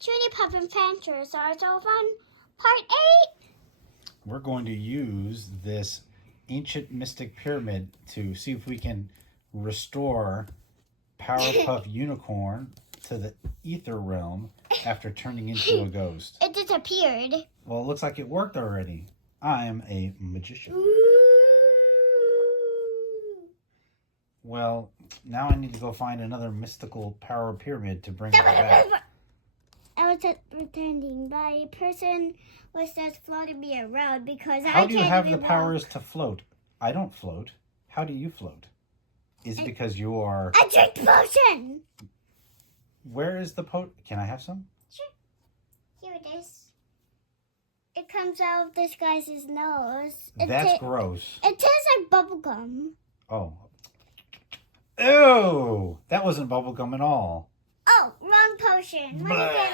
Juni-Puff and Panthers are so fun. Part 8. We're going to use this ancient mystic pyramid to see if we can restore Powerpuff Unicorn to the ether realm after turning into a ghost. It disappeared. Well, it looks like it worked already. I'm a magician. Well, now I need to go find another mystical power pyramid to bring it back. I was pretending by a person was just floating me around because How I do you can't have even the powers to float? I don't float. How do you float? Is it because you are... I drink potion! Where is the potion? Can I have some? Sure. Here it is. It comes out of this guy's nose. That's gross. It tastes like bubblegum. Oh. Ew! That wasn't bubblegum at all. Oh, wrong potion. Let me get